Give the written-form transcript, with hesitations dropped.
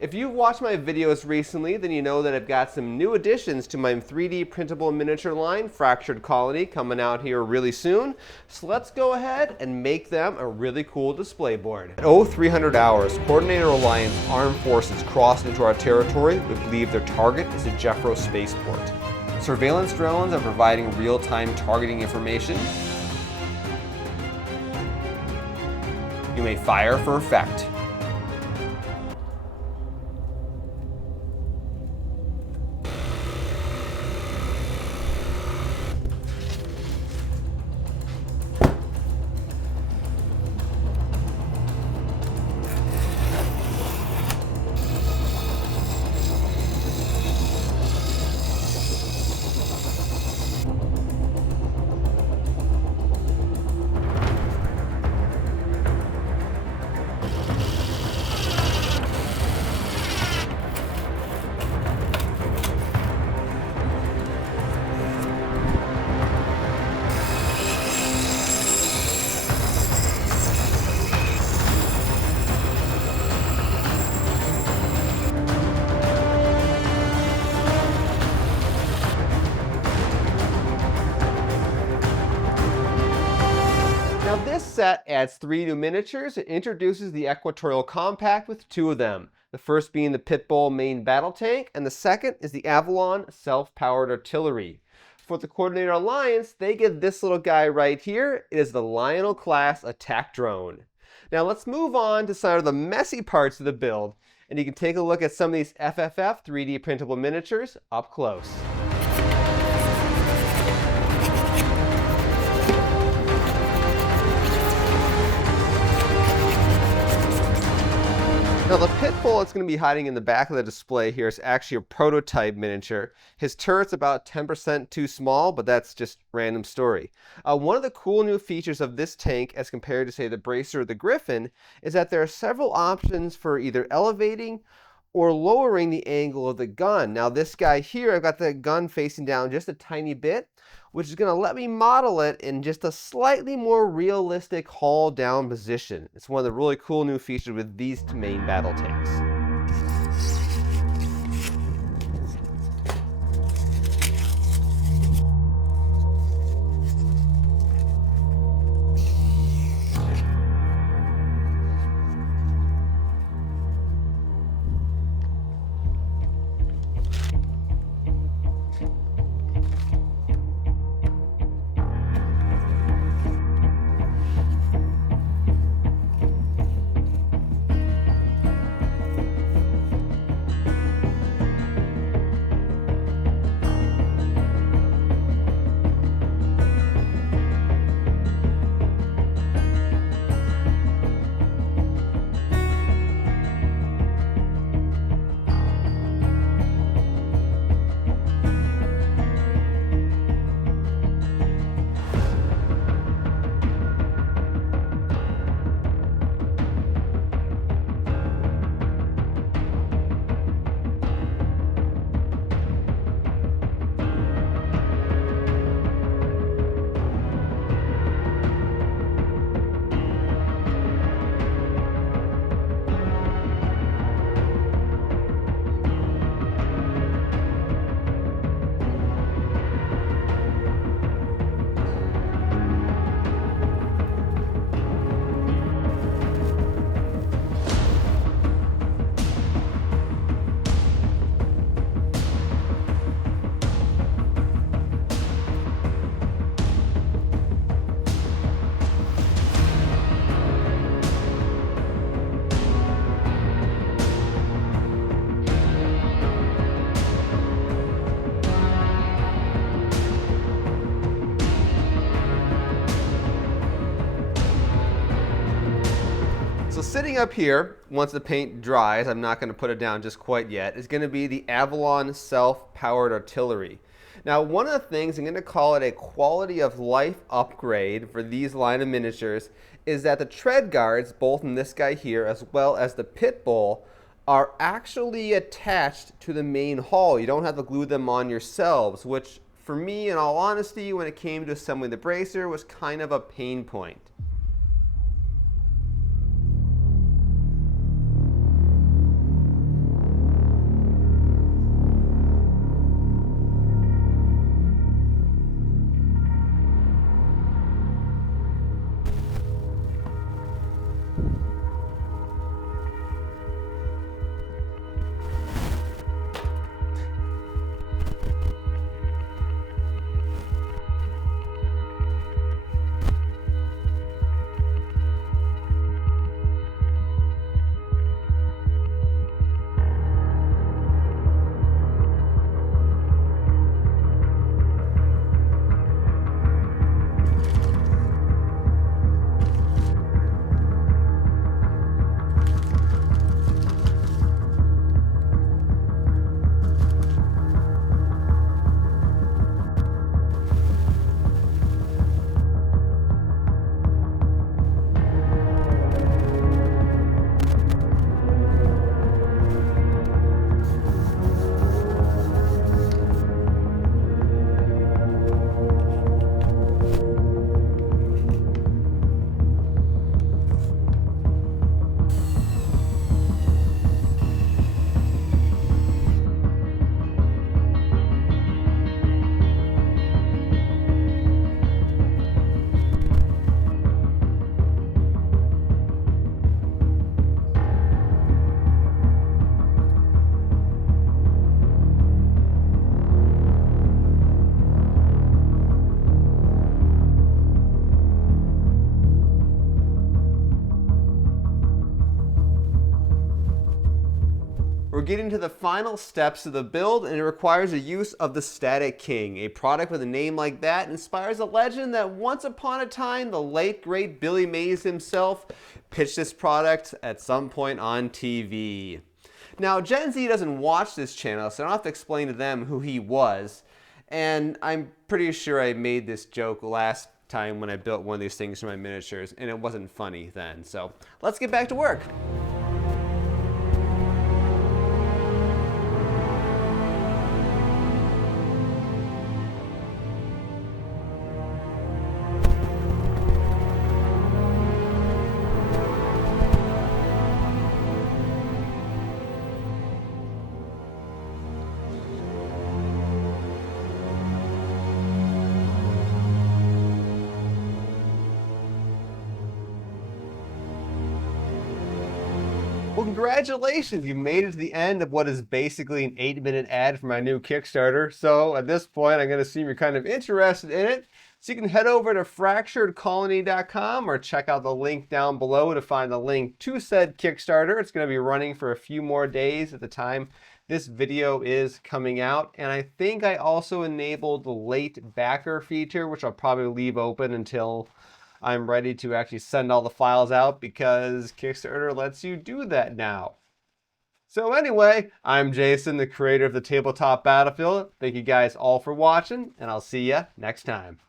If you've watched my videos recently, then you know that I've got some new additions to my 3D printable miniature line, Fractured Colony, coming out here really soon. So let's go ahead and make them a really cool display board. At 0300 hours, Coordinator Alliance armed forces crossed into our territory. We believe their target is the Jeffro spaceport. Surveillance drones are providing real-time targeting information. You may fire for effect. Now this set adds 3 new miniatures. It introduces the Equatorial Compact with 2 of them. The first being the Pitbull main battle tank, and the second is the Avalon self-powered artillery. For the Coordinator Alliance, they get this little guy right here. It is the Lionel class attack drone. Now let's move on to some of the messy parts of the build, and you can take a look at some of these FFF 3D printable miniatures up close. Now the Pitbull that's going to be hiding in the back of the display here is actually a prototype miniature. His turret's about 10% too small, but that's just random story. One of the cool new features of this tank as compared to, say, the Bracer or the Griffin is that there are several options for either elevating or lowering the angle of the gun. Now this guy here, I've got the gun facing down just a tiny bit, which is going to let me model it in just a slightly more realistic hull down position. It's one of the really cool new features with these main battle tanks. So sitting up here, once the paint dries, I'm not going to put it down just quite yet, is going to be the Avalon self-powered artillery. Now one of the things, I'm going to call it a quality of life upgrade for these line of miniatures, is that the tread guards, both in this guy here as well as the Pitbull, are actually attached to the main hull. You don't have to glue them on yourselves, which for me, in all honesty, when it came to assembling the bracer, was kind of a pain point. We're getting to the final steps of the build, and it requires the use of the Static King. A product with a name like that inspires a legend that once upon a time, the late great Billy Mays himself pitched this product at some point on TV. Now, Gen Z doesn't watch this channel, so I don't have to explain to them who he was. And I'm pretty sure I made this joke last time when I built one of these things for my miniatures, and it wasn't funny then. So let's get back to work. Well, congratulations! You made it to the end of what is basically an 8-minute ad for my new Kickstarter. So at this point, I'm going to assume you're kind of interested in it. So you can head over to fracturedcolony.com or check out the link down below to find the link to said Kickstarter. It's going to be running for a few more days at the time this video is coming out. And I think I also enabled the late backer feature, which I'll probably leave open until I'm ready to actually send all the files out, because Kickstarter lets you do that now. So anyway, I'm Jason, the creator of the Tabletop Battlefield. Thank you guys all for watching, and I'll see you next time.